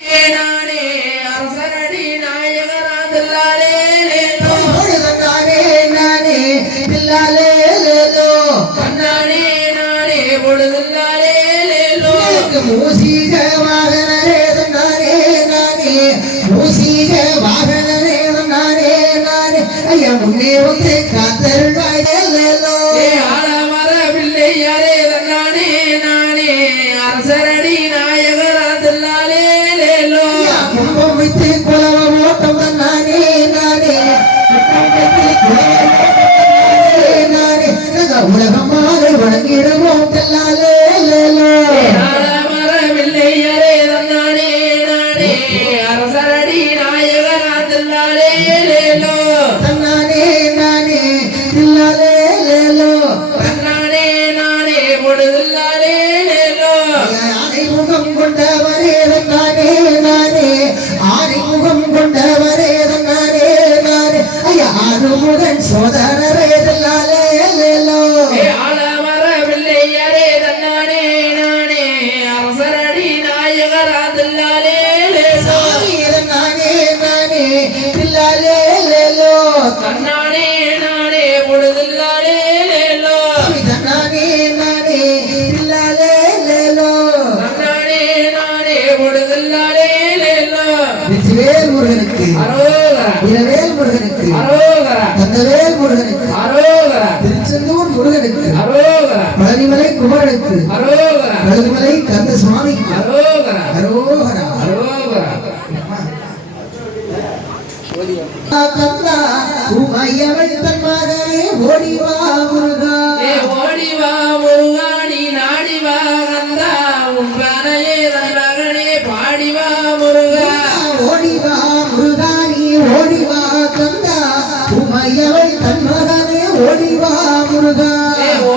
நானே அரசரடி நாயகராதல்லாலே நானே நானே தில்லாலே லேலோ கண்ணானே நானே பொழுதுல்லாலே லேலோ மூசீக வாகனரே நானே நானே மூசீக வாகனரே நானே நானே ஐயா முன்னே வந்து காத்தருள்வாய் லேலோ ஆலமர பிள்ளையாரே நானே நானே அரசரடி நாயகராதல்லாலே லேலோ கும்பம் வைத்து குலவ ஓட்டம் நானே நானே நானே உலகமாக வணங்கிடுவோம் தெல்லாலே லேலோ ஆலமர பிள்ளையாரே நானே நானே அரசரடி நாயகராதல்லாலே லேலோ நானே நானே தில்லாலே லேலோ நானே நானே பொழுதுல்லாலே லேலோ ஆனைமுகம் கொண்டவரே நானே நானே ஆனைமுகம் கொண்டவரே நானே நானே ஐயா ஆறுமுகன் சோதரரே தில்லாலே லேலோ ஆலமர பிள்ளையாரே நானே நானே அரசரடி நாயகராதல்லாலே லேலோ நானே நானே தில்லாலே லேலோ நானே நானே பொழுதுல்லாலே லேலோ நானே நானே தில்லாலே லேலோ நானே நானே பொழுதுல்லாலே லேலோ வெற்றிவேல் முருகனுக்கு அரோகரா இரவேல் முருகனுக்கு அரோகரா தந்தவேல் முருகனுக்கு அரோகரா திருச்செந்தூர் முருகனுக்கு அரோகரா பழனிமலை குமரனுக்கு அரோகரா கழுகுமலை கந்த சுவாமிக்கு அரோகரா அரோகரா அரோகரா கந்தா உமையவள் தன் மகனே ஓடிவா முருகா ஓடிவா முருகாணி நாடிவா கந்தா உன் பனையே தன் மகனே பாடிவா முருகா ஓடிவா முருகா நீ ஓடிவா கந்தா உமையவள் தன் மகனே ஓடிவா முருகா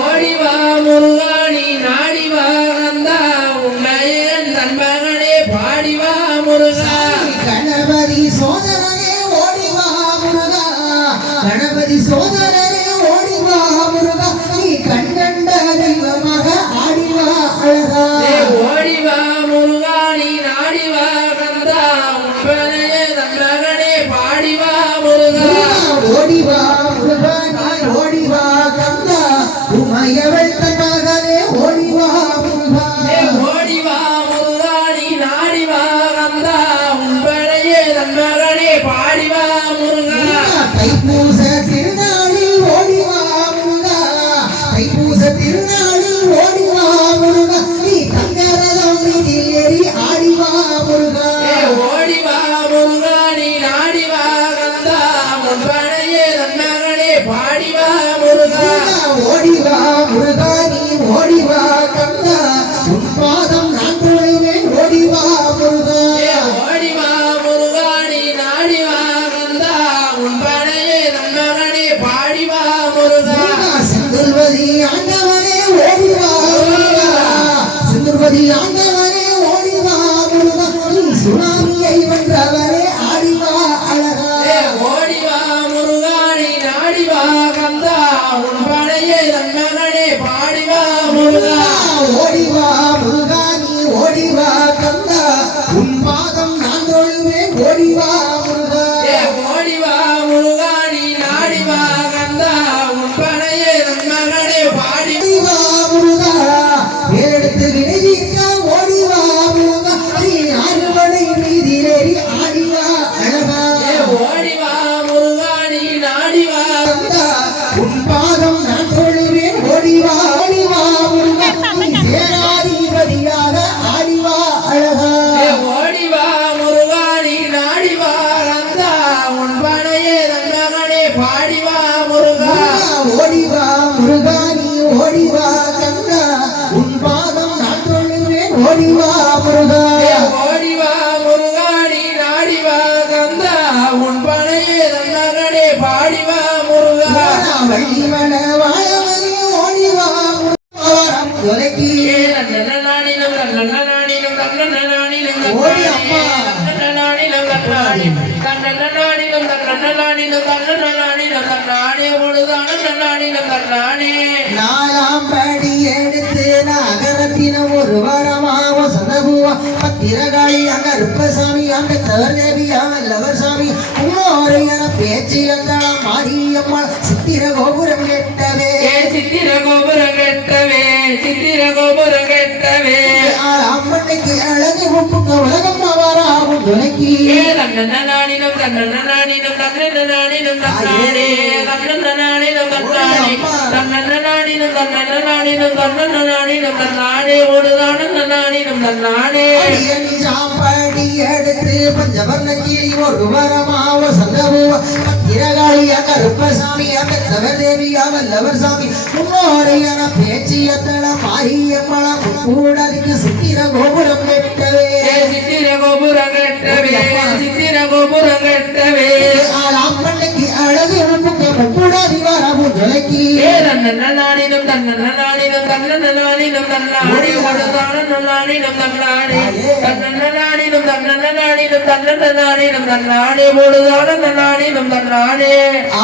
ஓடிவா முருகாணி நாடிவா கந்தா உன்னையே தன் மகனே பாடிவா முருகா கணபதி சோதரனே ஓடிவா முருகா கணபதி சோதரனே ஓடிவா முருகா நீ கண்கண்ட தெய்வமாக ஆடிவா அழகா ஓடிவா முருகாணி நாடிவா கந்தா உன் பனையே தன் மகனே பாடிவா முருகா ஓடிவா முருகா நீ ஓடிவா கந்தா உமையவள் தன் மகனே ஓடிவா முருகா ஓடிவா முருகாணி நாடிவா கந்தா உன் பனையே தன் மகனே பாடிவா முருகா தைப்பூச திருநாளில் ஓடிவா முருகா தைப்பூச திருநாளில் ஓடிவா முருகா நீ தங்கரதம் மீதில் ஏறி ஆடிவா முருகா ஓடிவா முருகாணி நாடிவா கந்தா உன் பனையே தன் மகனே பாடிவா முருகா ஓடிவா முருகா நீ ஓடிவா கந்தா உன் பாதம் நான் தொழுவேன் ஓடிவா முருகா ஓடிவா முருகாணி நாடிவா கந்தா உன் பனையே தன் மகனே பாடிவா முருகா செந்தில்வதி ஆண்டவனே ஓடிவா முருகா செந்தில்வதி ஆண்டவனே ஓடிவா முருகா நீ சுனாமியை வென்றவரே ஆடிவா அழகா ஓடிவா முருகாணி நாடிவா கந்தா உன் பனையே தன் மகனே பாடிவா முருகா ஓடிவா முருகா நீ ஓடிவா கந்தா உன் பாதம் நான் தொழுவேன் ஓடிவா முருகா ஓடிவா முருகாணி நாடிவா கந்தா உன் பனையே தன் மகனே பாடி ஓடிவா முருகா வேறெடுத்து வினைதீர்க்க ஓடிவா முருகா நீ அறுவடை மீதிலேறி ஆடிவா அழகா ஓடிவா முருகாணி நாடிவா கந்தா உன் பாதம் நான் தொழுவேன் ஓடிவா ஓடிவா முருகா நீ சேனாதிபதியாக ஆடிவா அழகா ஓடிவா முருகாணி நாடிவா கந்தா உன் பனையே தன் மகனே பாடிவா முருகா ஓடிவா முருகா நீ ஓடிவா கந்தா உன் பாதம் நான் தொழுவேன் ஓடிவா முருகா ஓடிவா முருகாணி நாடிவா கந்தா உன் பனையே தன் மகனே பாடிவா முருகா வள்ளிமண வாழவனே ஓடிவா முருகா தொலைக்கி ஓடி அம்மா நாலாம் படி எடுத்து நகரத்தின ஒரு வரமா வசந்தபூ பூவா பத்திரகாளி அங்க ருப்பசாமி அங்க தவர்தேவி லவர் சாமி உன்னோரையன பேச்சு எல்லாம் மாரியம்மா சித்திர கோபுரம் கெட்டவே சித்திர கோபுரம் கெட்டவே சித்திர கோபுரம் கெட்டவே அம்மனுக்கு அழகு ஒப்புக்க உலகம் அவராகும் துணைக்கு தன்னநாடினம் தன்னநாடினம் தன்னநாடினம் தன்னாடே தன்னநாடினம் தன்னாடே தன்னநாடினம் தன்னநாடினம் தன்னநாடினம் தன்னாடே ஓடுதானம் தன்னாடினம் தன்னாடே சாப்பாடி எடுத்து பஞ்சவர்ண கிளி ஒரு வரமாவ சந்தபூவ பத்திரகாளியா கருப்பசாமியா கத்தவதேவியா வல்லவர் சாமி முன்னோரையான பேச்சியத்தன மாரியம்மளம் கூடதுக்கு சித்திர கோபுரம் கெட்டவே சித்திர கோபுரம் கெட்டவே சித்திர கோபுரம் கெட்டவே அம்மனுக்கு அழகு முக்கூடாதி வரவு துளைக்கு தன்னநாடினம் தன்னநாடினம் தன்னநாடினம் தன்னாடே ஓடுதானம் தன்னாடினம் தன்னாடே தன்னநாடினம் தன்னநாடினம் தன்னநாடினம் தன்னாடே ஓடுதானம் தன்னாடினம் தன்னாடே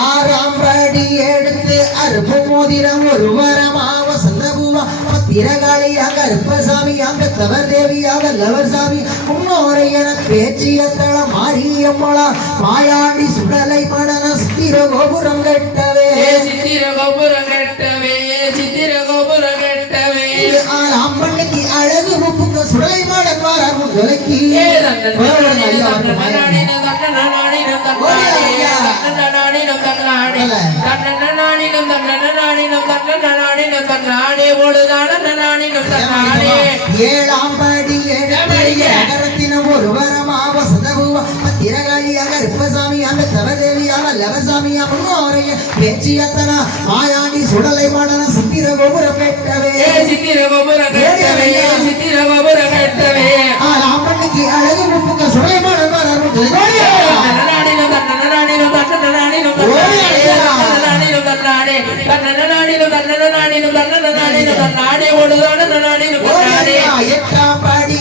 ஆறாம் படி எடுத்து அருப்பு மோதிரம் ஒரு வரமாவ சந்தபூவா பத்திரகாளியா கருப்பசாமி அங்க தவர்தேவியா வல்லவர் சாமி முன்னோரையன பேச்சியத்தள மாரியம்மளா மாயாண்டி சுடலை மடன சித்திர கோபுரம் கெட்டவே சித்திர கோபுரம் கெட்டவே சித்திர கோபுரம் கெட்டவே அம்மனுக்கு அழகு முப்புக்க சுடலை மடன் வரவும் துளைக்கு ஏழாம் படி நகரத்தினம் ஒரு வரமாவ சதபூவா பத்திரகாளியா கருப்பசாமி அந்த தவதேவியா லவசாமியா முன்னோரைய பேச்சியத்தனா மாயாண்டி சுடலை மடன சித்திர கோபுரம் கெட்டவே சித்திர கோபுரம் கெட்டவே சித்திர கோபுரம் கெட்டவே அம்மனுக்கு அழகு முப்புக்க சுடலை மடன் வரவும் துளைக்கு எட்டாம் படி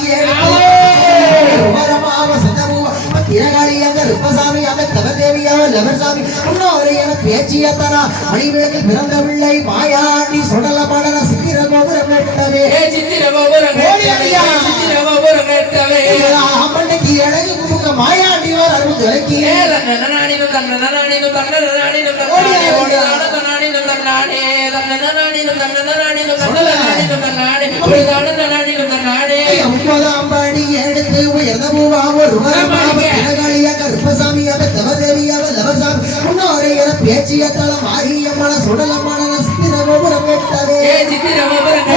ருப்பசாமி அங்க தவதேவியா லவர்சாமி முன்னோரையன பேச்சியத்தனா மணிவிளக்கில் பிறந்த பிள்ளை மாயாண்டி சுடல மடன சித்திர கோபுரம் கெட்டவே சித்திர கோபுரம் சித்திர கோபுரம் கெட்டவே அம்மனுக்கு அழகு முக மாயாண்டி வர அருள் துளைக்கு தன்னநாடினம் தன்னநாடினம் தன்னநாடினம் தன்னாடே ஓடுதானம் தன்னாடினம் தன்னாடே தன்னநாடினம் தன்னநாடினம் தன்னநாடினம் தன்னாடே ஓடுதானம் தன்னாடினம் தன்னாடே ஒன்பதாம் படி எடுத்து உயர்ந்த பூவா ஒரு வரமாவ கருப்பசாமியா தவதேவியா லவசாமி முன்னோரையன பேச்சியத்தள மாரியம்மள சுடலமான சித்திர கோபுரம் கெட்டவே சித்திர கோபுரம்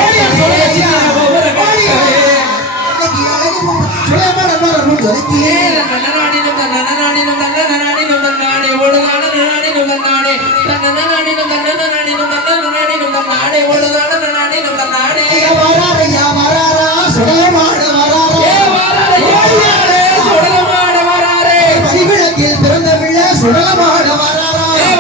தன்னநாடினம் தன்னநாடினம் தன்னநாடினம் தன்னாடே ஓடுதானம் தன்னாடினம் தன்னாடே தன்னநாடினம் தன்னநாடினம் தன்னநாடினம் தன்னாடே ஓடுதானம் தன்னாடினம் தன்னாடே வராரையா வராரா சுடலமான மணிவிளக்கில் பிறந்த பிள்ளை சுடலமான வராரா ஐயா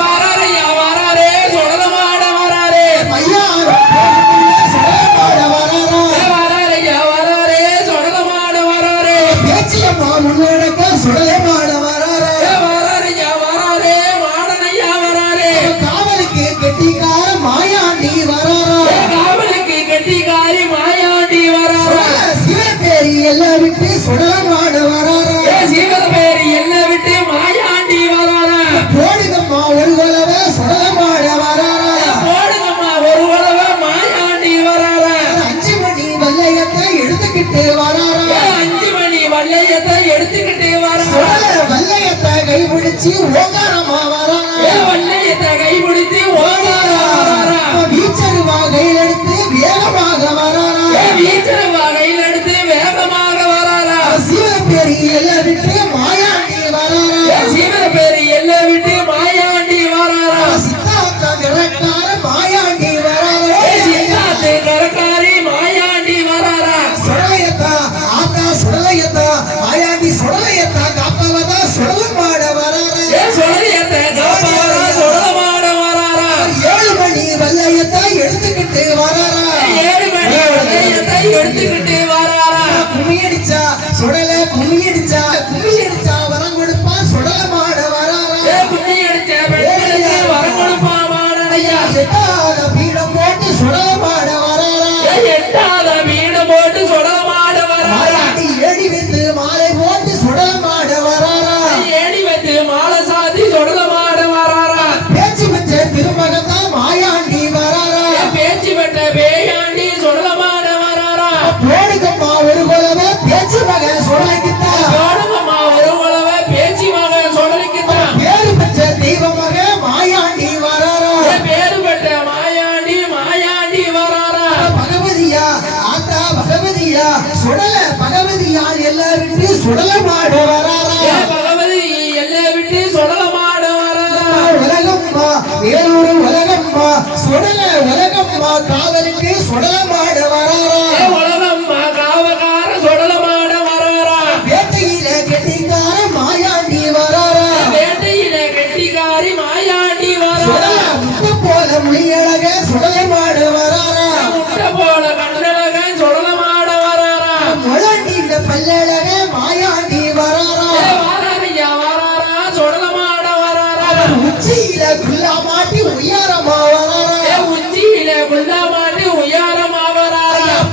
சுடலமான வராரா பேச்சியம்மா முன்னெடுக்க சுடலமான வராரா காவலுக்கு கெட்டிக்கார மாயாண்டி வராரா சிவபேரி எல்லாம் விட்டு சுடலமான வராரா போடுங்கம்மா ஒரு வளவ சுடலமான வராரா 5 மணி வல்லையத்தை எடுத்துக்கிட்டு வராரா சுடல வல்லையத்தை கைபிடிச்சு ஓகாரமா வராரா வீச்சருவா கையில் எடுத்து வேகமாக வராரா சிவபேரி எல்லாம் விட்டு மாயாண்டி வராரா சித்தார்த்த நிறக்கார மாயாண்டி வராரா சுடலையத்தா ஆத்தா சுடலையத்தா மாயாண்டி சுடலையத்தா காப்பவதா சுடலமாட வராரா 7 மணி வல்லையத்தை எடுத்துக்கிட்டு வராரா கும்மியடிச்சா சுடல கும்மியடிச்சா கும்மி சுடலமாட வராரா ஏ பகவதி எல்லை விட்டு சுடலமாட வராரா உலகம்மா வேறொரு உலகம்மா சுடல உலகம்மா காதலுக்கு சுடலமாட வராரா ஏ உலகம்மா காவகார சுடலமாட வராரா வேட்டையில கெட்டிக்கார மாயாண்டி வராரா வேட்டையில கெட்டிக்காரி மாயாண்டி வராரா சுடல முட்டை போல மொழியழக சுடலமாட வராரா முட்டை போல கண்ணழக சுடலமாட வராரா முழண்டில பல்லழக மாயாண்டி வராரா ஏ வாராரையா வராரா சுடலமாட வராரா உச்சியில குல்லா மாட்டி உயரமா வராரா ஏ உச்சியில குண்டா மாட்டி உயரமா வராரா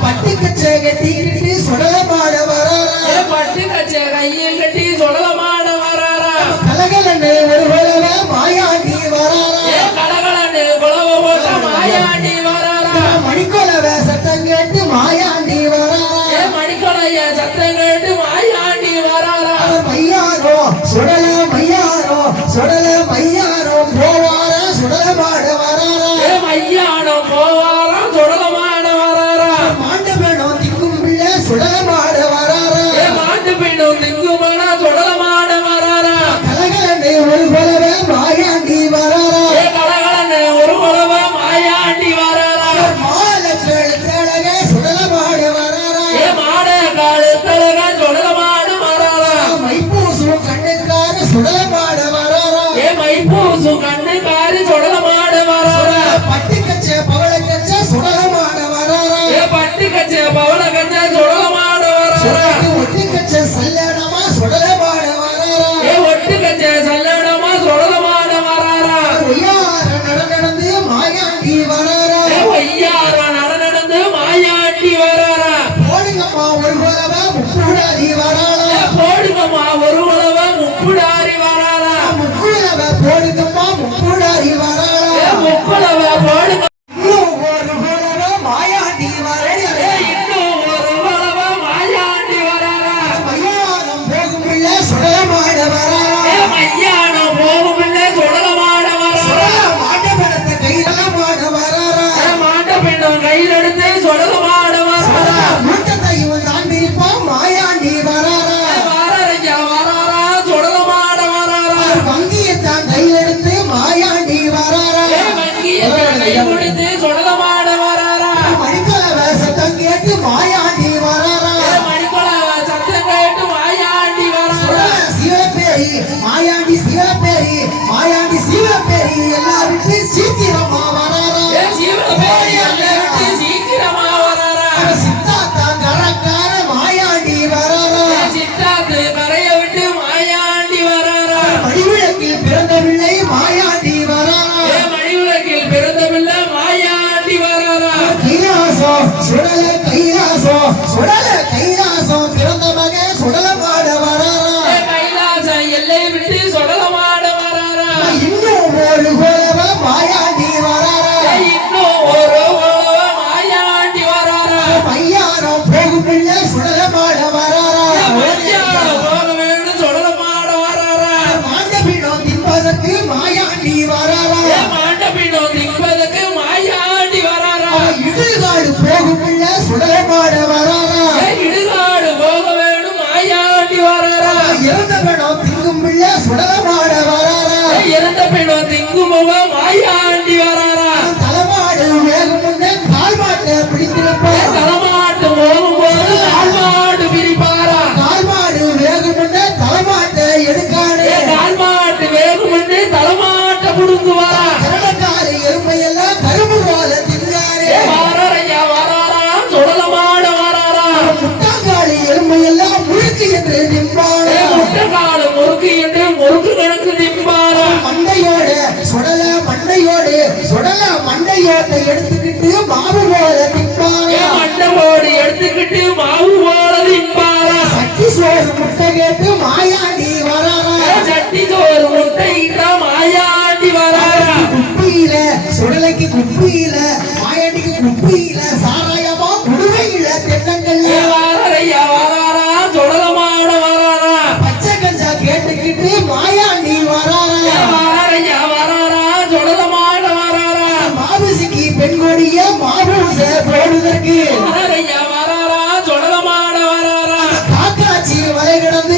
பட்டு கச்சை கட்டிக்கிட்டு சுடலமாட வராரா ஏ பட்டு கச்சை கையில் கட்டி சுடலமாட வராரா கலகலன்னு ஒரு உலக மாயாண்டி வராரா ஏ கடகடன்னு குலவ போட்ட மாயாண்டி வராரா மணிக்கொலவ சத்தம் கேட்டு மாயாண்டி வராரா ஏ மணிக்கொலைய சத்தம் கேட்டு மாயாண்டி வராரா மையாரோ சுடல மையாரோ சுடல மையாரோ போவார சுடலமாட வராரா ஏ மையானம் போவாரா சுடலமாட வராரா மாண்டு வேணும் திக்கும் பிள்ளை சுடலமாட வராரா ஏ மாட்டு பெண்ணும் திங்குமனா சுடலமாட வராரா கலகலன்னு ஒரு உலக மாயாண்டி வராரா ஏ கடகடன்னு ஒரு உழவ மாயாண்டி வராரா மாலக்கள் தேடக சுடலமாட வராரா ஏ மாட காடு தலக சுடலமாட வராரா மைப்பூசும் கண்ணுக்கார சுடலமாட வராரா ஏ மைப்பூசு கண்ணு காரி சுடலமாட வராரா பட்டு கச்சை பவள கச்சை சுடலமாட வராரா ஏ பட்டு கச்சை பவள கச்சை சுடலமாட வராரா சுடலுக்கு ஒட்டி கச்சை சல்லடமா சுடலமாட வராரா ஏ ஒட்டு கச்சை சல்லடமா சுடலமாட வராரா ஒய்யார நடந்து மாயாண்டி வராரா ஏ ஒய்யார நடந்து மாயாண்டி வராரா போடுங்கம்மா ஒரு உலக முக்கூடாதி வராரா ஏ போடுங்கம்மா ஒரு உழவ முப்புடாரி வராரா முக்குலவ போடுங்கம்மா முக்கூடாதி வராரா ஏ முக்குளவ போடுங்க இன்னும் ஒரு உலக மாயாண்டி வராரா ஏ இன்னும் ஒரு உழவ மாயாண்டி வராரா மையானம் போகும் பிள்ளை சுடலமாட வராரா ஏ மையானம் போகும் பிள்ளை சுடலமாட வராரா மாட்டப்படத்தை கையிலமாட வராரா ஏ மாட்ட பெண்ணும் கையில் எடுத்து சுடலமாட வராரா முட்டத்தையும் தாண்டிருப்போம் மாயாண்டி வராரா ஏ வாராரையா வராரா சுடலமாட வராரா வங்கியத்தான் கையிலெடுத்து மாயாண்டி வராரா ஏ வங்கியத்தை கை பிடித்து சுடலமாட வராரா மணிக்கலவ சத்தம் கேட்டு மாயாண்டி வராரா ஏ மணிக்குளவ சத்தம் கேட்டு மாயாண்டி வராரா சிவப்பேரி மாயாண்டி சிவப்பேரி மாயாண்டி சிவப்பேரி எல்லாருக்கும் சீக்கிரமா வராரா ஏ சிவபேரி அல்ல விட்டு சீக்கிரமா வராரா சித்தாத்தான் கரக்கார மாயாண்டி வராரா ஏ சித்தாத்து கரையை விட்டு மாயாண்டி வராரா மணிவிளக்கில் பிறந்தவில்லை மாயாண்டி வராரா ஏ மணிவிளக்கில் பிறந்த பிள்ளை மாயாண்டி வராரா கைலாசம் சுடல கைலாசம் சுடல கைலாசம் பிறந்த மகன் சுடலமாட வராரா ஏ கைலாசம் எல்லை விட்டு சுடலமாட வராரா இன்னும் ஒரு உலக மாயாண்டி வராரா ஏ இன்னும் ஒரு உழவ மாயாண்டி வராரா மையானம் போகும் பிள்ளை சுடலமாட வராரா ஏ மையானம் போக வேண்டும் சுடலமாட வராரா மாண்டபீடம் தின்பதற்கு மாயாண்டி வராரா ஏ மாண்டபிடம் தின்பதற்கு மாயாண்டி வராரா இடுகாடு போகும் பிள்ளை சுடலமாட வராரா ஏ இடுகாடு போக வேண்டும் மாயாண்டி வராரா இறந்த படம் திங்கும் பிள்ளை சுடலமாட வராரா ஏ இறந்த பெண்ணும் திங்குமுக மாயாண்டி வராரா தலைமாடு வேகம் முன்னே கால் மாட்டை ஏ பிடித்திருப்பார் தலைமாட்டு போகும்போது கால்மாடு பிரிப்பாரா கால்மாடு வேகம் முன்னே தலைமாட்டை எடுக்காடு ஏ கால்மாட்டு வேகுமென்று தலைமாட்ட புடுங்குவாரா கரடக்காரி எருமையெல்லாம் கரும்பு போல தின்னாரு ஏ வாராரையா வராரா சுடலமாட வராரா முட்டாங்காளி எருமையெல்லாம் முழுக்கு என்று நின்பாரு ஏ முட்டைக்காடு முறுக்கு என்று முறுக்கு கணக்கு நிற்பாரா மண்டையோடு சுடல மண்டையோடு சுடல மண்டையோட்டை எடுத்துக்கிட்டு மாவு போல தின்பாரு ஏ மண்டபோடு எடுத்துக்கிட்டு மாவு போல நிற்பாரா சட்டி சோறு முட்டை கேட்டு மாயாண்டி வராரா ஏ சட்டி சோறு முட்டையிட்ட மாயாண்டி வராரா குப்பியில சுடலைக்கு குப்பியில மாயாண்டிக்கு குப்பியில சாராயமா குடுவையில தென்னங்கள்ல ஏ வாராரையா வராரா சுடலமாட வராரா பச்சை கஞ்சா கேட்டுக்கிட்டு மாயாண்டி வராரா ஏ வாராரையா வராரா சுடலமாட வராரா மாவுசிக்கு பெண் கொடிய மாவுச போடுவதற்கு வாராரையா வராரா சுடலமாட வராரா காக்காச்சி வரை கிடந்த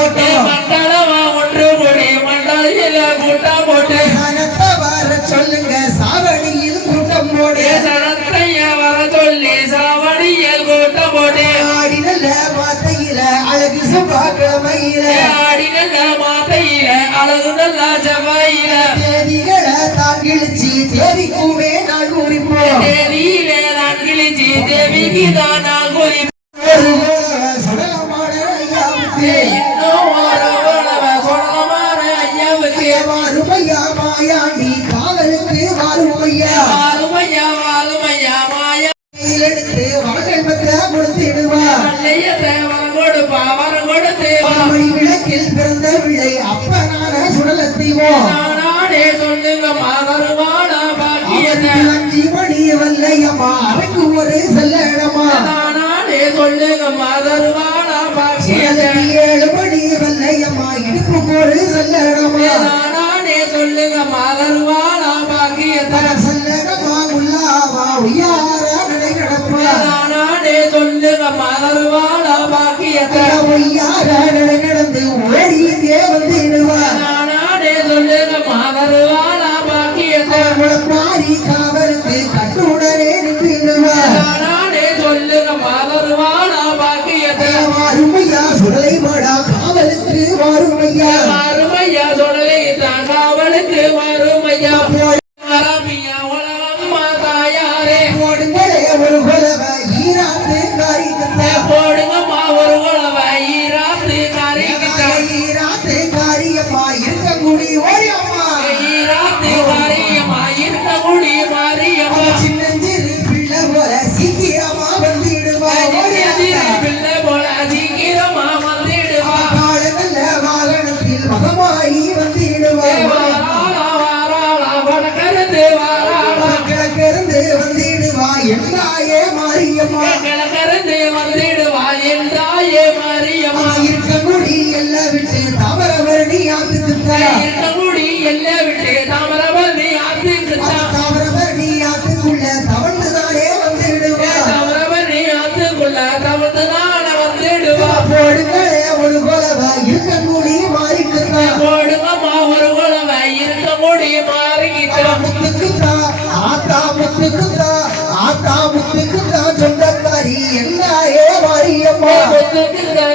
போட்டோம் மண்டலமா ஒன்று கூடி மண்டலையில கூட்டம் போட்டு சனத்தை வர சொல்லுங்க சாவடியில் கூட்டம் போடு சனத்தைய வர சொல்லி சாவடியில் கூட்டம் போட்டு ஆடி நல்ல மாத்தையில அழகு செவ்வாய்க்கிழமையில ஆடி நல்ல மாத்தையில அழகு நல்ல செவ்வாயில தேதிகளை தான் கிழிச்சு தேவிக்குமே நான் குறிப்போம் தேதியிலே நான் கிழிச்சு தேவிக்கு தான் நான் குறிப்பேன் ஒரு சடலமான ஐயாவுக்கு இன்னும் ஒரு உழவ சொல்லமான ஐயாவுக்கு வாருமையா மாயாண்டி காவலுக்கு வாருமையா வாருமையா வாருமையா மாயா எடுத்து வடகள் பற்ற கொடுத்திடுவா மல்லையத்தை வரம் கொடுப்பா வரம் கொடுத்து மணி விளக்கில் பிறந்த பிள்ளை அப்பனான சுடலத்தீவோம் நானே சொல்லுங்க மாதருவான பாக்கியத்தை அஞ்சு மணி வல்லையம்மா அறைக்கு ஒரு செல்லடமா நானே சொல்லுங்க மாதருவான பாக்கியத்தை 7 மணி வல்லையம்மா இடுப்புக்கு ஒரு செல்லடமா நானே சொல்லுங்க மாதருவான பாக்கியத்தை செல்லடமா உள்ளாவா உய்யார நடை நடப்பா நானே சொல்லுங்க மாதருவான பாக்கியத்தை உய்யார நடை நடந்து ஓடியே வந்துடுவா நானே சொல்லுங்க மாதருவான பாக்கியத்தை மாறி காவலுக்கு கட்டுடனே நின்றுடுவா நானே சொல்லுங்க மாதருவான பாக்கியத்தை வாருமையா சுடலை மாடா காவலுக்கு வாருமையா வாருமையா சொல்லலை தான் காவலுக்கு வாருமையா வரமியா உலகம்மா தாயாரே போடுங்களே ஒரு கொலவ ஈராத்து காரிக்கிட்ட போடுங்கம்மா ஒரு உழவ ஈராத்து காரிக்கிட்ட ஈராத்து காரியம்மா இருக்கக்கூடி ஓடியம்மா ஈராத்து காரியம்மா இருக்க முடி மாரியம்மா சின்னஞ்சிறு பிள்ளை போல சீக்கிரமா வந்துடுவா ஓடியாத்தா பிள்ளை போல சீக்கிரமா வந்துடுவா கால நல்ல வாகனத்தில் மகமாயி வந்துடுவா வாராளா வடக்கருந்து வாராளா கிழக்கிருந்து வந்துடுவா எல்லாயே மாரியம்மா கிழக்கருந்து வந்துடுவா என் தாயே மாரியம்மா இருக்கக்கூடி எல்லாம் விட்டு தாமரவரணி ஆத்துக்குத்தா இருக்கமுடி எல்லாம் விட்டு தாமரபதி ஆத்துக்குத்தா தாமரவரணி ஆத்துக்குள்ள தவழ்ந்துதானே வந்துடுவா தாமரபதி ஆத்துக்குள்ள தவிர்த்துதான வந்துடுவா போடுங்களே ஒரு கொலவா இருக்கக்கூடி மாறிக்குத்தா போடுங்கம்மா ஒரு உழவ இருக்க முடி மாறிக்கிட்டா முத்துக்குத்தா ஆத்தா முத்துக்குத்தா ஆத்தா முத்துக்குத்தா சொந்தக்காரி எல்லாயே மாரியம்மா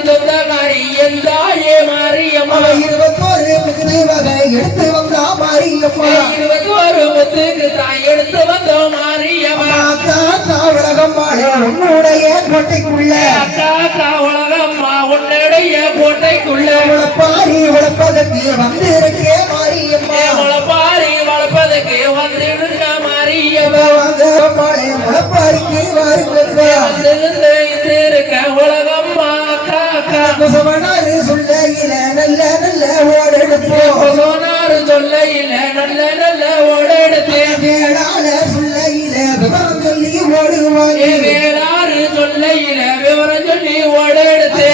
சொந்தக்காரி என் தாயே மாரியம்மா 21 முத்து வகை எடுத்து வந்தா மாரியம்மா 21 முத்துக்கு தான் எடுத்து வந்தோம் மாரியம்மா ஆத்தா உலகம் வாழ உன்னுடைய கோட்டைக்குள்ள அக்கா உலகம்மா உன்னுடைய கோட்டைக்குள்ள உழப்பாரி உழப்பதற்கு வந்திருக்கே மாரியம்மா முளப்பாரி வளர்ப்பதற்கு வந்துருக்க மாரியம்மா மாலை முழப்பாரிக்கு வருங்க இருக்க உலகம்மா அக்கா குசவனாரு சொல்லையில நல்ல நல்ல ஓடெடுப்போம் சொன்னாரு சொல்லையில நல்ல நல்ல ஓடெடுத்து வேளாள சொல்லையில விவரம் சொல்லி ஓடுவாங்க வேறாரு சொல்லையில விவரம் சொல்லி ஓடெடுத்து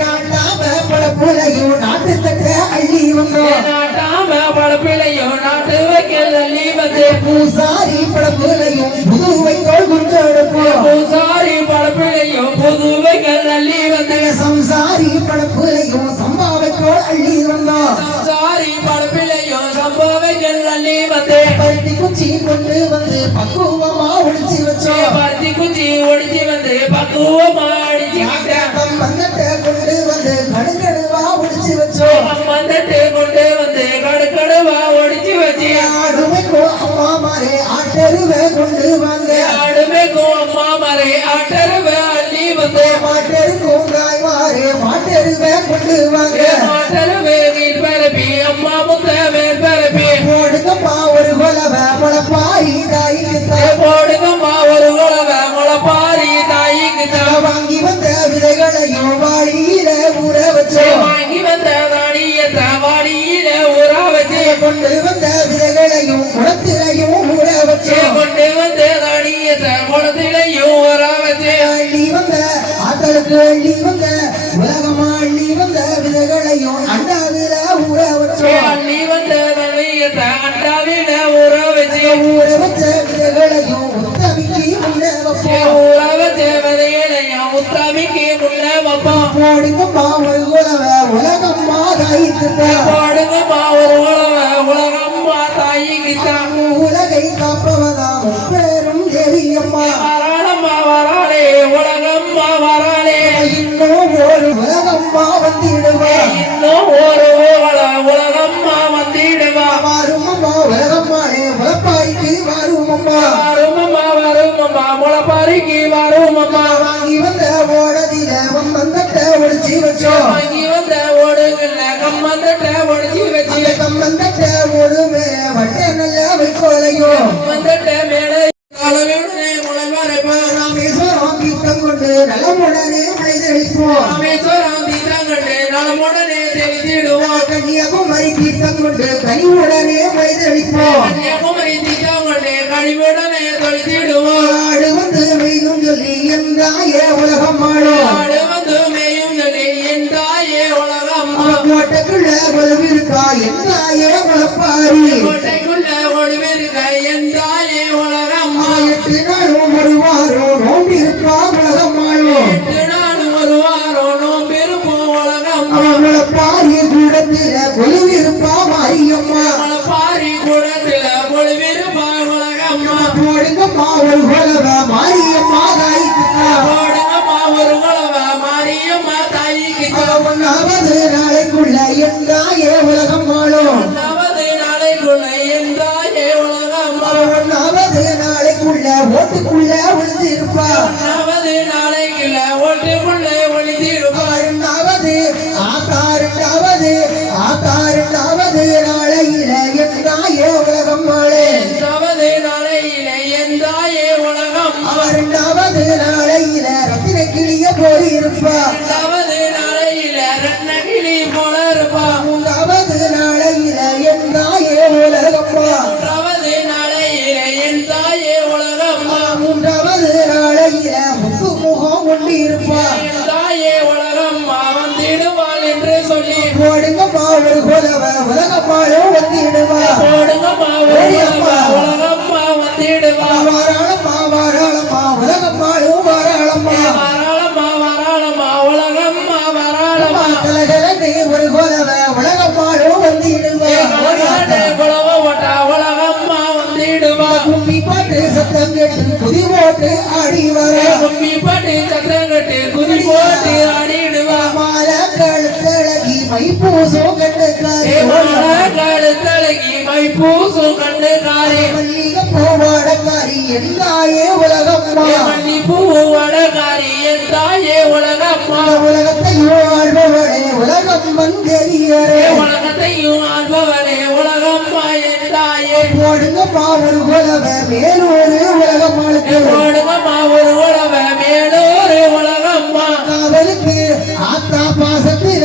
நாட்டாம பழப்புலையும் நாட்டு தக்க அள்ளி வந்தோம் நாட்டாம பழப்பிள்ளையும் நாட்டு வைக்கல் அள்ளி வந்து பூசாரி பழப்புலையும் புதுவை கொண்டு எடுப்போம் பூசாரி பழப்பிள்ளையும் புது வைக்கல் அள்ளி வந்து சம்சாரி பழப்புலையும் சம்பாவைக்கோள் அள்ளி வந்தோம் சாரி பழப்பிள்ளையும் சம்பவைகள் அள்ளி வந்து பருத்தி குச்சி கொண்டு வந்து பக்குவமா ஒளிச்சு வச்சோம் பருத்தி குச்சி ஒடிச்சு வந்து பக்குவமா அடிச்சு மந்தத்தை கொண்டு வந்து கடுக்கடுவா ஒளிச்சு வச்சோம் மந்தத்தை கொண்டு வந்து கடுக்கடுவா ஒடிச்சு வச்சு ஆடுமைக்கோ அம்மா மாறே ஆட்டருவை கொண்டு வாங்க ஆடுமைக்கும் அம்மா மறை ஆட்டருவை அள்ளி வந்து மாட்டருக்கும் காய் மாறே மாட்டருவை கொண்டு வாங்க ஆட்டருவை நீர் பரப்பி அம்மா முத்த மேல் பரப்பி போடுங்கம்மா ஒரு கொலவ முளப்பாரி தாய்க்கு போடுங்கம்மா ஒரு உழவ முளப்பாரி தாய்க்கு வாங்கி வந்த விதைகளையும் வாளியில ஊற வச்சோம் வாங்கி வந்த தானியத்தை வாடியில ஊற வச்சு கொண்டு வந்த விதைகளையும் குளத்திலையும் ஊற வச்சோம் கொண்டு வந்த தானியத்தை குளத்திலையும் ஊற வச்சு அள்ளி வந்த ஆக்களுக்கு அள்ளி வந்த உலகமா அள்ளி வந்த விதைகளையும் அண்டாவில ஊற வச்சோம் அள்ளி வந்த தானியத்தை அண்டாவில ஊற வச்சு ஊற வச்ச விதைகளையும் உத்தமிக்கு முன்ன வைப்போம் ஊற வச்ச விதைகளையும் உத்தாமிக்கு முன்ன வைப்போம் போடுங்கம்மா ஒரு உலவ தாய்க்குத்தான் பாடுங்கம்மா ஒரு உலகம்மா தாய்க்குத்தான் உலகை காப்பவதாம் பேரும் தேவியம்மா வராளம்மா வராளே உலகம்மா வராளே இன்னும் ஒரு உலகம்மா வந்திடுவா இன்னும் ஒரு உலகம்மா வந்திடுவா வருமம்மா உலகம்மாளே உலப்பாய்க்கு வருமம்மா வருமம்மா முளப்பாரிக்கு வருமம்மா வாங்கி வந்த ஓடதில வந்தத்தை ஒடிச்சு வச்சோம் வாங்கி வந்த ஓடுகள்ல கம்மந்தட்ட ஒடிச்சு வச்சு அந்த கம்மந்தத்தை ஓடுமே வட்ட நல்ல வைக்கோலையோ கம்மந்தட்ட மேலே காலவேடனே முளமாரப்பா ராமேஸ்வரம் தீர்த்தம் கொண்டு நலமுடனே மனிதளிப்போம் ராமேஸ்வரம் தீர்த்தங்கண்டு நலமுடனே தெரிந்திடுவோம் கன்னியாகுமரி தீர்த்தம் கொண்டு கனிவுடனே மனிதளிப்போம் கன்னியாகுமரி தீர்த்தங்கண்டு கனிவுடனே தொலைத்திடுவோம் ஆடு வந்து மெய்யும் சொல்லி எந்தாயே உலகம் ஆளும் ஆடு வந்து மேயும் சொல்லி என் தாயே உலகம்மா கோட்டைக்குள்ள கொலுவிருக்கா எந்தாயே உழப்பாரி கோட்டைக்குள்ள ஒளிவிருக்க என் தாயே உலகம்மா 8 நாளும் ஒரு வாரம் நோம்பிருக்கா உலகம் ஆளும் 8 நாள் ஒரு வாரம் நோம்பிருப்போம் உலகம்மா உழப்பாரி கூடத்தில கொலுவிருப்பா மாரியம்மா பாரி கூடத்துல ஒளிவிருப்பா உலகம்மா போடுங்கம்மா ஒரு கொலவ மாரியம்மா தாய்க்குத்தா ஓடுங்கம்மா ஒரு மாரியம்மா தாய்க்கு 1வது நாளைக்குள்ள எந்தாயே உலகம் ஆளும் 1வது நாளைக்குள்ள என் தாயே உலகம்மா 1வது நாளைக்குள்ள ஓட்டுக்குள்ள விழுந்திருப்பா 1வது நாளைக்குள்ள ஓட்டுக்குள்ள ஒளிந்திடுப்பா 2வது ஆத்தாறு நாளையில எந்தாயே உலகம் ஆளே 2வது நாளையில என் தாயே உலகம்மா 2வது நாளையில ரத்தின கிளிய போயிருப்பா 2வது நாளையில ரத்னகிளி போல இருப்பா 3வது நாளையில எந்தாயே உலகம்மா 3வது நாளையில என் தாயே உலகம்மா 3வது நாளையில முத்து முகம் கொண்டு இருப்பா என் தாயே உலகம்மா வந்திடுவாள் என்று சொல்லி போடுங்கம்மா ஒரு கொலவ உலகம்மாளும் வந்திடுவா போடுங்கம்மா உலகம்மா வந்திடுவா வாராளம்மா உலகம்மாளும் வாராளம்மா வராளம்மா உலகம்மா வராளம்மா கலகலன்னு ஒரு கொலவ உலகம்மாளும் வந்திடுவா குலவ ஓட்டா உலகம்மா வந்திடுவா கும்பி பாட்டு சத்தம் கேட்டு குதி போட்டு ஆடி வர கும்மி பாட்டு சத்திரம் கட்டு குதி போட்டு ஆடிடுவா மாலை கழுத்தழகி மைப்பூசம் கண்டுக்காரி காலத்தழகி மை பூசும் கண்டு காரி மல்லிகை பூவாடக்காரி எல்லாயே உலகம்மா மல்லி பூ வடகாரி என் தாயே உலகம்மா உலகத்தையும் ஆழ்பவளே உலகம் வந்தெரியரே உலகத்தையும் ஆள்பவரே உலகம்மா என் தாயே போடுங்கம்மா ஒரு குலவ மேலூரு உலகம்மாளுக்கு போடுங்கம்மா ஒரு உழவ மேலூரு உலகம்மா காவலுக்கு ஆத்தா பாசத்தில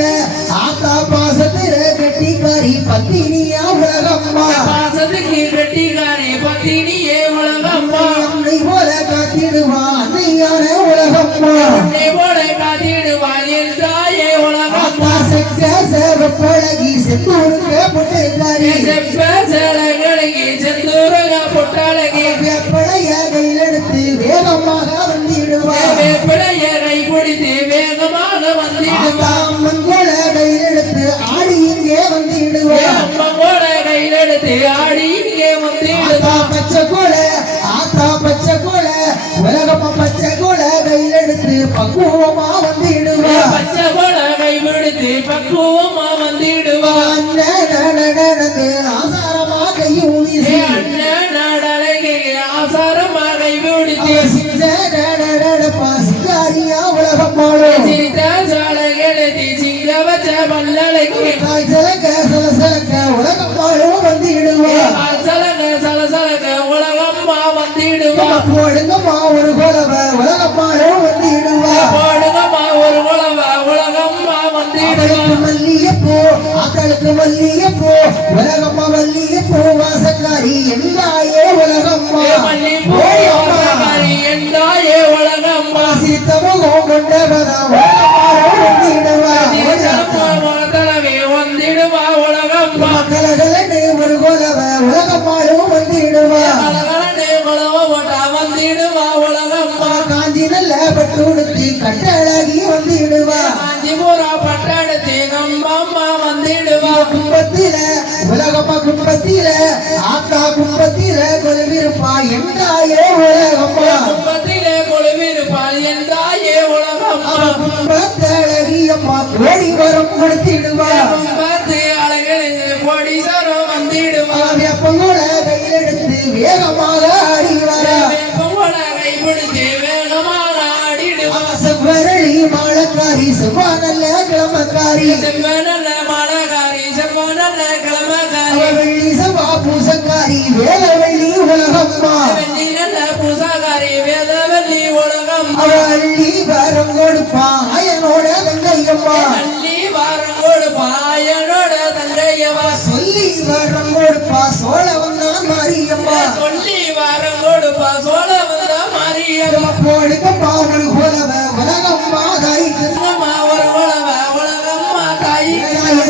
கெட்டிக்காரி பத்தினியா உலகம்மா பாசத்துக்கு கெட்டிகாரி பத்தினியே உலகம்மா அன்னை போல காத்திடுவா அன்னையான உலகம்மா உன்னை போல காத்திடுவாள் என் தாயே உலகம்மா ஆத்தா செக்க பழகி செத்தூருக்க பொட்டுக்காரி செப்ப சேலங்களுக்கு செந்தூரக பொட்டாளகி வெப்பளைய கையிலெடுத்து வேகமாக வந்திடுவா வேப்பிளைய கை பிடித்து வேகமாக வந்திடுவா அம்மன் போல கையிலெடுத்து ஆடி இங்கே வந்திடுவா அம்மா கூட கையில் எடுத்து ஆடி இங்கே வந்திடுவா ஆத்தா பச்சை கோல உலகம்மா பச்சை கோல கையிலெடுத்து பக்குவமா வந்திடுவா பச்சை கூட கை பிடித்து பக்குவமா வந்திடுவா நடந்து ஆசாரமா கையும் வீசி அண்ணன் நாடழகி ஆசாரமா கை பிடித்து நடப்பா சிங்காரியா உலகம் போலும் சிரித்த சாலைகளுக்கு சிங்க வச்ச பல்லழகி சலசலக்க உலகம் போலும் வந்திடுவா சலசலக உலகம்மா வந்திடுவா போடுங்கம்மா ஒரு குலவ உலகம் போலும் வந்திடுவா போடுங்கம்மா ஒரு உலகம்மா வந்திடுவா மல்லியப்பூ ஆக்களுக்கு மல்லியப்பூ உலகம்மா மல்லியப்பூ வாசக்காரி எல்லாயே உலகம்மா மல்லிப்பூ வாசக்காரி என் தாயே உலகம்மா சித்தமுகம் கொண்டவரா உலகம்மாவும் வந்திடுவா தலைவி வந்திடுவா உலகம்மா கலகலன்னு ஒரு குலவ உலகம்மாவும் வந்திடுவா கலகலன்னு குலவ போட்டா வந்திடுவா உலகம்மா காஞ்சி நல்ல பட்டு உடுத்தி கட்டழகி வந்திடுவா காஞ்சிபுரா பட்டணத்து நம்ம அம்மா வந்திடுவா கும்பத்தில உலகம்மா கும்பத்தில ஆத்தா கும்பத்தில கொலுவிருப்பா எந்தாயே உலகம்மா கும்பத்திலே கொழுவிருப்பாள் என்றாயே உலகம்மா கும்பத்தழகியம்மா கோடி வரம் கொடுத்திடுவா கும்பத்து அழகிழந்து கொடிசரம் வந்திடுவா வெப்பங்கோல கையிலெடுத்து வேகமாக ஆடி வரா வேப்பங்கொட கைப்பிடித்து வேகமாக ஆடிடுவா செவ்வரளி மாளக்காரி செவ்வா நல்ல கிழமக்காரி செவ்வனல்ல மலகாரி செவ்வனல்ல கிழமகாரி வெள்ளி செவ்வா பூசக்காரி வேல வெள்ளி உலகம்மா வெள்ளி நல்ல பூசாகாரி வேதவல்லி உலகம் அவ அள்ளி வரம் கொடுப்பா அயனோட தங்கையம்மா அள்ளி வாரம் கொடுப்பா என்னோட தந்தையவா சொல்லி வரம் கொடுப்பா சோழ வந்தா மாரியம்மா சொல்லி வாரம் கொடுப்பா சோழ வந்த மாரியம்மா போடுங்கம்மா ஒரு உலவ உலகம்மா தாய்க்கு அம்மா ஒரு உலவ உலகம்மா தாய்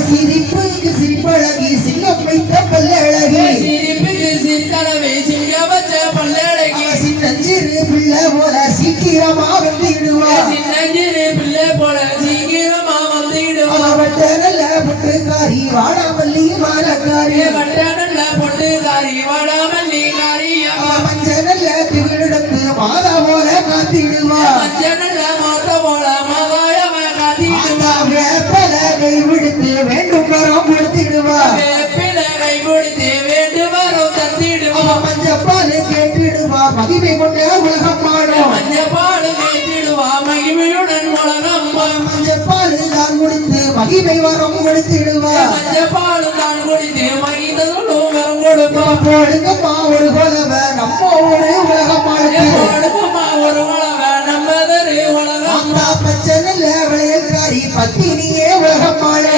சிரிப்புக்கு சிரிப்பழகி சிங்கம் வைத்த பல்லழகி சிரிப்புக்கு சிரித்தனவே சிங்க வச்ச பல்லடகி சின்னஞ்சிறு பிள்ளை போல சீக்கிரமா வந்துடுவா சின்னஞ்சிறு பிள்ளை போல சீக்கிரமா வந்துடுவா அவட்ட நல்ல புட்டுக்காரி வாடாமல்லி மாலக்காரி வட்ட நல்ல பொட்டுக்காரி வடாமல்லி காரியம்மா மஞ்ச நல்ல திகழெடுத்து மாதா போல காத்திடுவா மஞ்சள் மாத்த போல மகாயவ காத்திடுவா வேப்பல கை விடுத்து வேண்டும் வரம் கொடுத்திடுவா வேப்பிலை கை கொடுத்து வேண்டு வரம் தந்திடுவா மஞ்சப்பால் கேட்டிடுவா மகிமை கொண்ட உலகம் மாடும் மஞ்சப்பாடு கேட்டிடுவா மகிமையுடன் உலகம்மா மஞ்சப்பால் தான் முடித்து மகிமை வரம் கொடுத்திடுவா மஞ்சப்பாடு தான் குடித்து மகிழ்ந்ததும் வரம் கொடுப்பா போடுங்கம்மா ஒரு கொலவ நம்ம ஒரு உலகம் மாடுது கொடுப்பமா ஒரு உலக நம்மதரு உலகம் அம்மா பச்சை நல்ல விளையல்காரி பத்தினியே உலகம் மாடு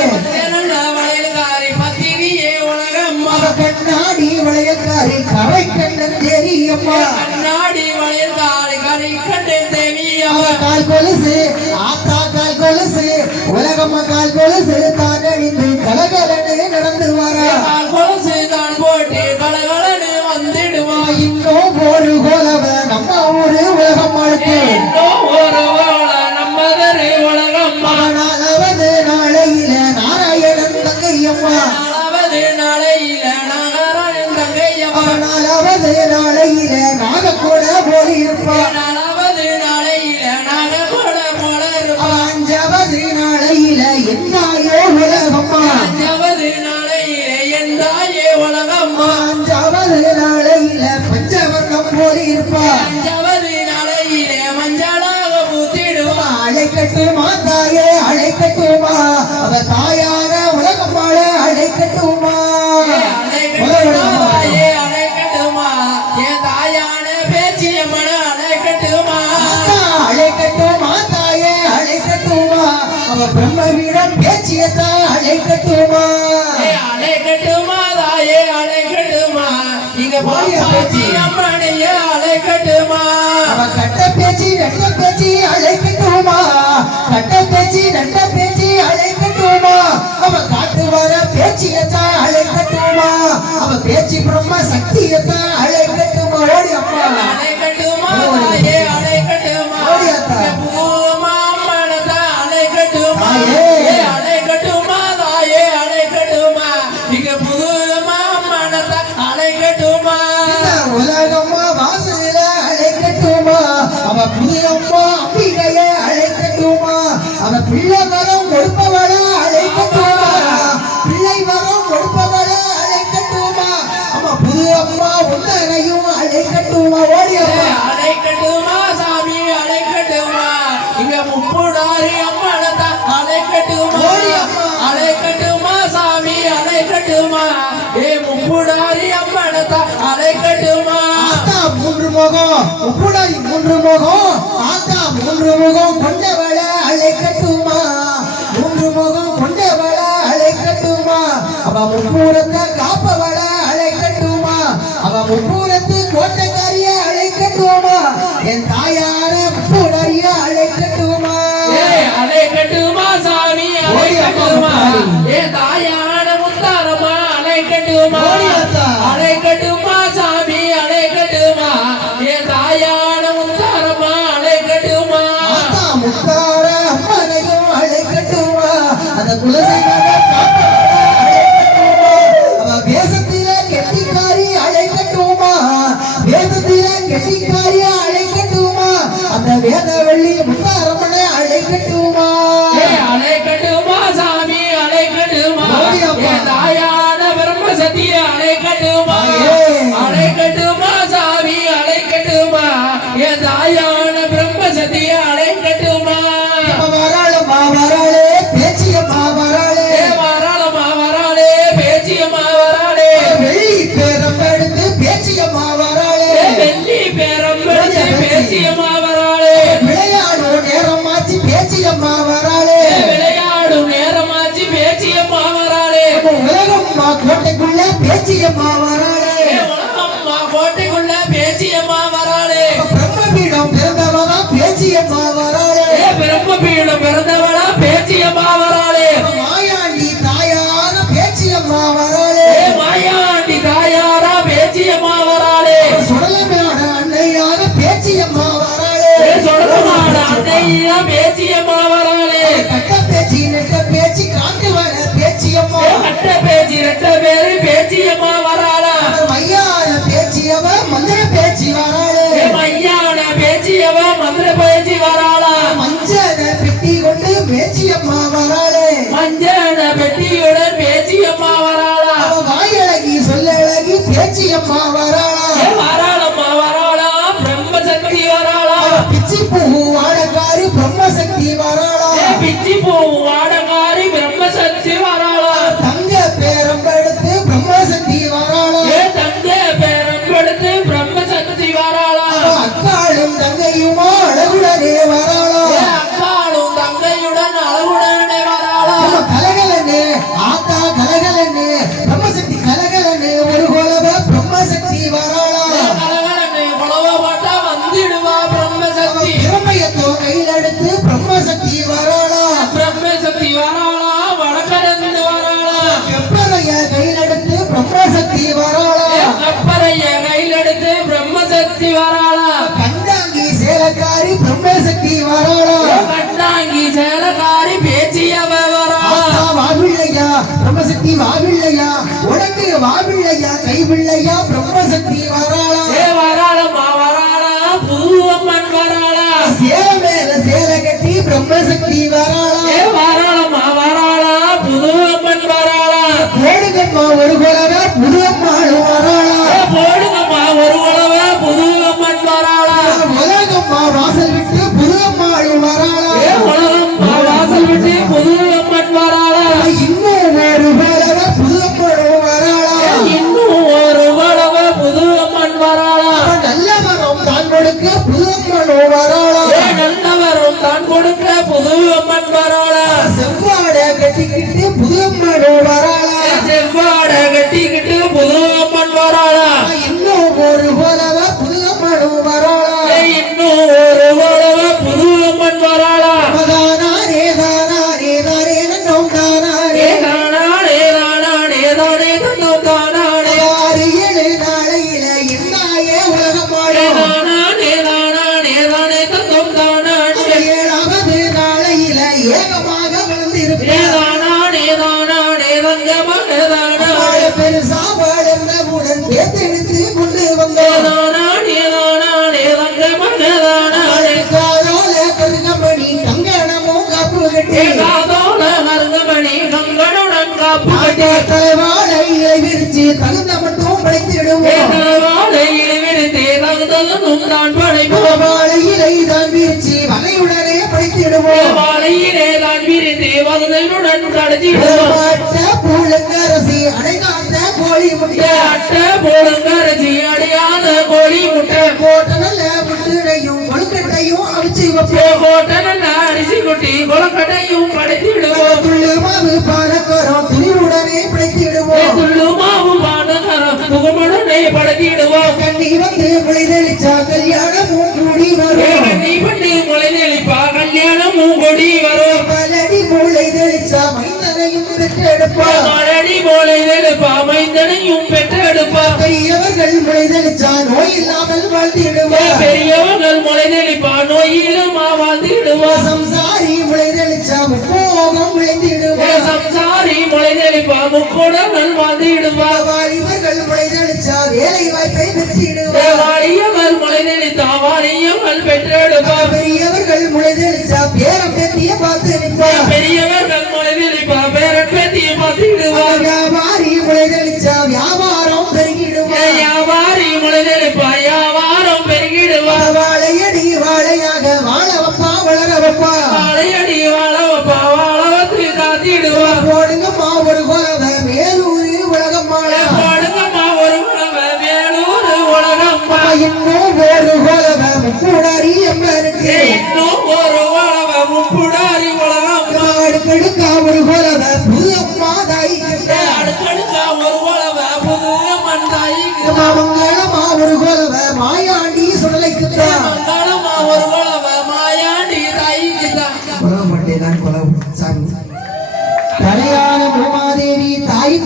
நல்ல வயல்காரி பத்தினியே உலகம்மா அவ கண்ணாடி விளையல்காரி கரை கண்ணன் தெரியம்மா கண்ணாடி வயல்காரி கரை கண்டே அவ தேவியம்மா கால் கொலுசு ஆத்தா கால் கொலுசு உலகம்மா கால் கொலுசு தான் அணிந்து கலகலன்னு நடந்து வரா கொலுசு தான் போட்டு கலகலன்னு வந்துடுவா இன்னும் ஒரு கோலவ நம்ம ஊரு உலகம் மாடுது ஒரு ஓல நம்மதரு உலகம்மா நாலாவது நாளையில நாராயணன் தங்கையம்மா நாலாவது நாளையில நாகராயன் தங்கையம்மா நாலாவது நாளையில நாக கூட போலி இருப்பா நாலாவது நாளையில நாகக்கூட போல இருப்பா அஞ்சாவது நாளையில என்னாயோ உலகம்மா அஞ்சாவது நாளையில எந்தாயே உலகம்மா அஞ்சாவது நாளையில பஞ்சவர்ணம் போலி இருப்பா அஞ்சாவது நாளையில மஞ்சளாக பூத்திடுவா அழைக்கட்டுமா தாயே அழைக்கட்டுமா அவ தாயான உலகம்மாளே அழைக்கட்டுமா அழைக்கட்டுமா அழைக்கட்டுமா என் தாயான பேச்சியம்மன அழைக்கட்டுமா அழைக்கட்டுமா தாயே அழைக்கட்டுமா அவ பிரம்மவிடம் பேச்சியத்தா அழைக்கட்டுமா அழைக்கட்டுமா தாயே அழைக்கட்டுமா இங்க பாப்பாச்சி அம்மனைய அழைக்கட்டுமா அவ கட்ட பேச்சு நட்ட பேச்சு அழைக்கட்டுமா கட்ட பேச்சு நட்ட பேச்சு அழைக்கட்டுமா அவ காட்டு வர பேச்சியத்தா அழைக்கட்டுமா அவ பேச்சு பிரம்ம சக்தியத்தா அழைக்கட்டுமா ஓடி அம்மா அழைக்கட்டுமா தாயே அழைக்கட்டுமா ஓடியாத்தா பூமா அம்மனதா அழைக்கட்டுமா தாயே. அழைக்கட்டுமா தாயே அழைக்கட்டுமா இங்க புதுமா அம்மனதா அழைக்கட்டுமா உலகம்மா வாசலில அழைக்கட்டுமா அவ புதியம்மா அம்பிகைய அழைக்கட்டுமா அவ பிள்ளை வரம் கொடுப்பவள அழைக்கட்டுமா பிள்ளை வரம் கொடுப்பவள அழைக்கட்டுமா அவ புதியம்மா உந்தனையும் அழைக்கட்டுமா ஓடியம்மா அழைக்கட்டுமா சாமி அழைக்கட்டுமா இங்க முப்புடாரி அம்மனதா அழைக்கட்டுமா அழைக்கட்டுமா சாமி அழைக்கட்டுமா முப்புடாரி அம்மனதா அழைக்கட்டுமா ஆத்தா மூன்று முகம் உப்புடாய் மூன்று முகம் ஆத்தா மூன்று முகம் கொண்டவள அழைக்கட்டுமா மூன்று முகம் கொண்டவள அழைக்கட்டுமா அவ முப்பூரத்தை காப்பவள அழைக்கட்டுமா அவ முப்பூரத்து கோட்டைக்காரிய அழைக்கட்டுமா என் தாயார முப்பூடாரிய அழைக்கட்டுமா அழைக்கட்டுமா சாமி அழைக்கட்டுமா தாயான முத்தாரமா அழைக்கட்டுமா அழைக்கட்டுமா சாமி அழைக்கட்டுமா தாயான முத்தாரமா அழைக்கட்டுமா ஆத்தா முத்தார அம்மனையும் அழைக்கட்டுமா அந்த குலசைவர காப்பவள அழைக்கட்டுமா கோட்டைக்குள்ள பேச்சியம்மா வராளே உலகம்மா கோட்டைக்குள்ள பேச்சியம்மா வராளே பிரம்மபீடம் பிறந்தவளா பேச்சியம்மா வராளே பிரம்மபீடம் பிறந்தவளா பேச்சியம்மா வராளே மாயாண்டி தாயார பேச்சியம்மா வராளே மாயாண்டி தாயாரா பேச்சியம்மா வராளே சுடலமான அன்னையார பேச்சியம்மா வராளே சொடலமான அன்னையா பேச்சியம்மா வராளே கட்ட பேச்சி நெட்ட பேச்சி காட்டு வர பேச்சியம்மா கட்ட பேச்சி ரெட்ட பேரு பேச்சியம்மா வராளா மையான பேச்சியவ மந்திர பேச்சி வராளே மையான பேச்சியவ மந்திர பேச்சி வராளா மஞ்சன பெட்டி கொண்டு பேச்சியம்மா வராளே மஞ்சன பெட்டியுடன் பேச்சியம்மா வராளா அவ வாயழகி சொல்லழகி பேச்சியம்மா வராளா வராளம்மா வராளா பிரம்மசக்தி வராளா பிச்சி பூ வாடகாரி பிரம்மசக்தி வராளா பிச்சி பூ வாடகாரி பிரம்மசக்தி வராளா தங்க பேரம்பெடுத்து பிரம்மசக்தி வராளா தங்க பேரம்படுத்து பிரம்மசக்தி வராளா அக்காளும் தங்கையுமா அழகுடனே வராளா அக்காளும் தங்கையுடன் அளவுடனே வராளா கலகலன்னு ஆத்தா கலகலன்னு பிரம்மசக்தி கலகலன்னு ஒரு கோலவ பிரம்மசக்தி வராளா கலகலன்னு குலவ போட்டா வந்திடுவா பிரம்மசக்தி பிரம்மயத்தோ கையில் எடுத்து பிரம்மசக்தி வராளா பிரம்மசக்தி வராளா வடக்கடந்து வராளா எப்பறைய கையில் எடுத்து பிரம்மசக்தி வராளா கப்பரைய கையில் எடுத்து பிரம்மசக்தி வராளா கண்டாங்கி சேலக்காரி பிரம்மசக்தி வராளா கண்டாங்கி சேலக்காரி பேச்சியவ வராளா ஆத்தா வாவில்லையா பிரம்மசக்தி வாவில்லையா உனக்கு வாவில்லையா கைவில்லையா பிரம்மசக்தி வராளா வராளம்மா வராளா புதுவம்மன் வராளா சேல மேல சேல கட்டி பிரம்மசக்தி வராளா வராளம்மா வராளா புதுவம்மன் வராளா போடுங்கம்மா ஒரு குலவ புதுவம்மாளும் வராளா போடுங்கம்மா ஒரு உழவ புதுவம்மன் வராளா உலகம்மா வாசல் விட்டு புதுவம்மாளும் வராளா உலகம்மா வாசல் விட்டு புதுவம்மன் வராளா இன்னும் ஒரு குலவ புதுவம்மாளும் வராளா இன்னும் ஒரு உழவ புதுவம்மன் வராளா நல்ல மரம் தான் கொடுக்க புதுவம்மாளும் வராளா நல்லவரும் தான் கொடுக்க புதுவம்மன் வராளா செவ்வாட கட்டிக்கிட்டு புதுவம்மாளும் வராளா செவ்வாட கட்டிக்கிட்டு புதுவம்மன் வராளா இன்னும் ஒரு குலவ புதுவம்மாளும் வராளா இன்னும் ஒரு உழவ புதுவம்மன் வராளா தானாரே தானாரே தானே நன்னோம் தானாரே தானாடே தானாடே தானே தந்தோம் தானாடே 6 7 நாளையில என்னாயே உலகம் வாழும் தானாடே தானாடே தானே தந்தோம் தானாடே 7வது நாளையில ஏகமாக வளர்ந்திருப்பேன் தானாடே தானாடே தங்கமான தானாடே பெருசா வளர்ந்தவுடன் தேர்ந்தெடுத்து கொண்டு வந்தோம் தானாடே தானாடே தங்கமான தானாடே காதோல கருகமணி கங்கணமும் காப்பு கட்டி காதோல மருங்கமணி கங்கனுடன் காப்பு கட்டி தலைவாழை இலை விரிச்சு தகுந்த மட்டும் படைத்திடுவோம் வாழையில் விழுந்தே தகுந்ததும் தான் படைப்போம் வாழை இலை தான் விரிச்சு வகையுடனே படைத்திடுவோம் வாழையிலே தான் விரிந்தே வகுதலுடன் கடத்திடுவோம் அட்ட பூலங்கரசி அடைகாத்த கோழி முட்டை அட்ட போடுங்கரசி அடையாத கோழி முட்டை போட்ட நல்ல முட்டையும் கொழுக்கட்டையும் அவிச்சு வைப்போம் போட்ட நல்ல அரிசி குட்டி கொலக்கட்டையும் படைத்திடுவோம் துள்ளு மாவு பாலக்கரம் துணிவுடனே படைத்திடுவோம் துள்ளு மாவு பானகரம் புகமுடனே படைத்திடுவோம் கண்ணி வந்து விளைதளிச்சா கல்யாணமும் கூடி வரும் கண்ணி பண்ணி முளை தெளிப்பா கல்யாணமும் கொடி வரும் பலடி மூளை தெளிச்சா மைந்தனையும் பெற்றெடுப்போம் மலடி போலை தெளிப்பா மைந்தனையும் பெற்றெடுப்பா பெரியவர்கள் விளைதளிச்சா நோய் இல்லாமல் வாழ்ந்திடுவோம் பெரியவர்கள் முளை தெளிப்பா நோயிலும் வாழ்ந்திடுவோம் சம்சாரி விளைதளிச்சா முப்போகம் விளைந்திடுவோம் சம்சாரி முளை தெளிப்பா முக்கூடங்கள் வாழ்ந்திடுவா வாலிபர்கள் விளைதளிச்சா வேலை வாய்ப்பை பெற்றிடுவோம் வாழியவர் முளை தெளித்தா வாழியவர்கள் பெற்றெடுப்பா பெரியவர்கள் விளைதளிச்சா பேரம் பேத்திய பார்த்து நிற்போம் பெரியவர்கள் முளை தெளிப்பா பேரன் பேத்தியை பார்த்திடுவார் வியாபாரி விளைதளிச்சா வியாபாரம் பெருகிடுவோம் வியாபாரி முளை தெளிப்பா வியாபாரம் பெருகிடுவா வாழையடி வாழையாக வாழ வைப்பா வளர வைப்பா வாழையடி வாழவப்பா வாழவத்து காத்திடுவா போடுங்கம்மா ஒரு கோலவ மேலூர் உலகம் வாழ பாடுங்கம்மா ஒரு உணவ வேலூர் உலகம் இன்னும் ஒரு கோலவ முக்கூடாரி எம்பருக்கு இன்னும் ஒரு உழவ முப்புடாரி உலகம் அடுக்கடுக்கா ஒரு கோலவ புது அம்மா தாய் அடுக்கடுக்கா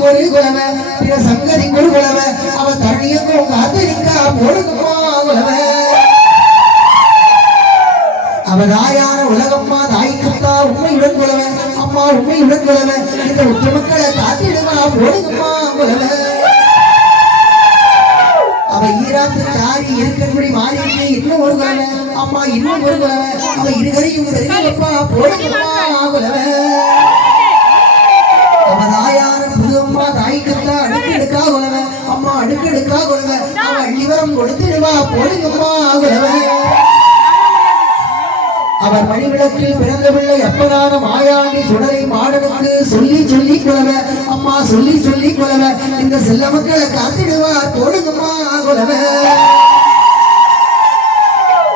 ஒரு குலவை பிற சங்கதிக்கு ஒரு குலவை அவ தரணியக்கும் காத்திரிக்கா போடுங்கம்மா குலவை அவ தாயான உலகம்மா தாய்க்குத்தா உண்மையுடன் குலவை அம்மா உண்மையுடன் குலவை இந்த உற்ற மக்களை காத்திடுமா போடுங்கம்மா குலவை அவ ஈராத்து தாரி இருக்கன்படி மாறிக்கு இன்னும் ஒரு குலவை அம்மா இன்னும் ஒரு குலவை அவ இருகரையும் தெரிஞ்சப்பா போடுங்கம்மா குலவை அவ தாயான புதுவம்மா தாய்க்குத்தா அடுக்கெடுக்கா குலவை அம்மா அடுக்கெடுக்கா குலவை அவ அள்ளிவரம் கொடுத்துடுவா போடுங்கம்மா குலவை அவர் மணிவிளக்கில் பிறந்த பிள்ளை அப்பதான மாயாண்டி சுடலை மாடனுக்கு சொல்லி சொல்லி குலவை அம்மா சொல்லி சொல்லி குலவை இந்த செல்ல மக்களை காத்திடுவார் போடுங்கம்மா குலவை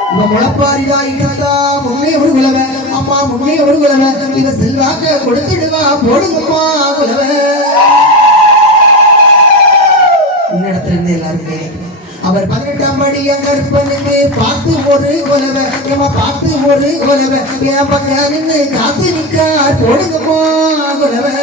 இவ முளப்பாரிதா இக்கத்தா முன்னே ஒரு குலவை அம்மா முன்னே ஒரு குலவை இவ செல்வாக்க கொடுத்துடுவா போடுங்கம்மா குலவை இன்னிடத்துல இருந்து எல்லாருமே அவர் 18ஆம் படி கற்பனுக்கு பார்த்து ஒரு குலவை ஏமா பார்த்து ஒரு குலவை என் பக்கம் நின்று காத்து நிற்கார் போடுங்கம்மா குலவை